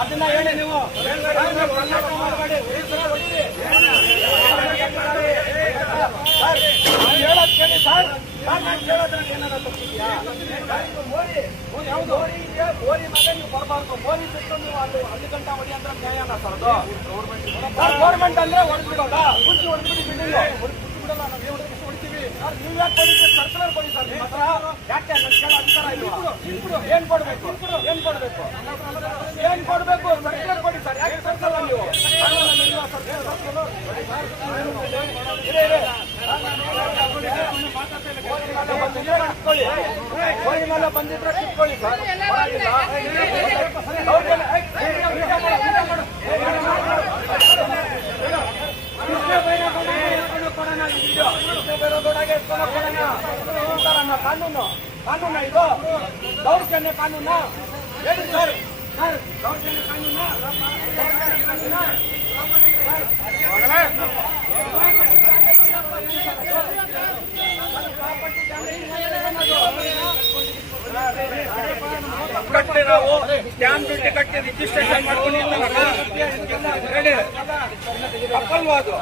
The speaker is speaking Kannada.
ಅದನ್ನ ಹೇಳಿ ನೀವು ಹೇಳೋದ್ ಕೇಳಿ ಸರ್. ನಾನು ಕೇಳೋದ್ರಲ್ಲಿ ಏನಾದ್ರು ತಪ್ಪಿದ್ಯಾ? ಮೋರಿ ಮೇಲೆ ನೀವು ಬರಬಾರ್ದು. ಮೋರಿ ಬಿಟ್ಟು ನೀವು ಅಲ್ಲಿ ಗಂಟ ಹೊಡಿ ಅಂದ್ರೆ ನ್ಯಾಯನ ಸರ್ ಅದು. ಗೌರ್ಮೆಂಟ್ ಅಂದ್ರೆ ಹೊಡೆದ್ಬಿಡೋಲ್ಲ, ಕುಂಚಿ ಹೊಡೆದ್ಬಿಡಿ ಬಿಲ್ಡಿಂಗ್ ಬಿಡಲ್ಲ. ನಾವು ಹೊಡಿತೀವಿ ಸರ್. ನೀವು ಯಾಕೆ ಕೊಡಿದ್ರಿ? ಸರ್ಕುಲರ್ ಕೊಡಿ ಸರ್. ನಿಮ್ಮ ಹತ್ರ ಯಾಕೆ ಕೇಳೋ ಅಧಿಕಾರ ಇಲ್ವಾ? ಏನ್ ಕೊಡ್ಬೇಕು? ಏನ್ ಕೊಡ್ಬೇಕು? ಏನ್ ಕೊಡ್ಬೇಕು? ಸರ್ಕುಲರ್ ಕೊಡಿ ಸರ್. ಯಾಕೆ ಸರ್ಕಲ್ ನೀವು ಮೇಲೆ ಬಂದಿದ್ರೆ ಕಿತ್ಕೊಳ್ಳಿ ಸರ್. ಕಾನೂನು ಇದು ದೌರ್ಜನ್ಯ ಕಾನೂನ ಹೇಳಿ ಸರ್. ದೌರ್ಜನ್ಯ ಕಾನೂನ ಕಟ್ಟಿ ನಾವು ಸ್ಟ್ಯಾಂಪ್ ಡ್ಯೂಟಿ ಕಟ್ಟಿ ರಿಜಿಸ್ಟ್ರೇಷನ್ ಮಾಡ್ಕೊಂಡಿಲ್ಲ ತಪ್ಪಲ್ವಾ ಅದು?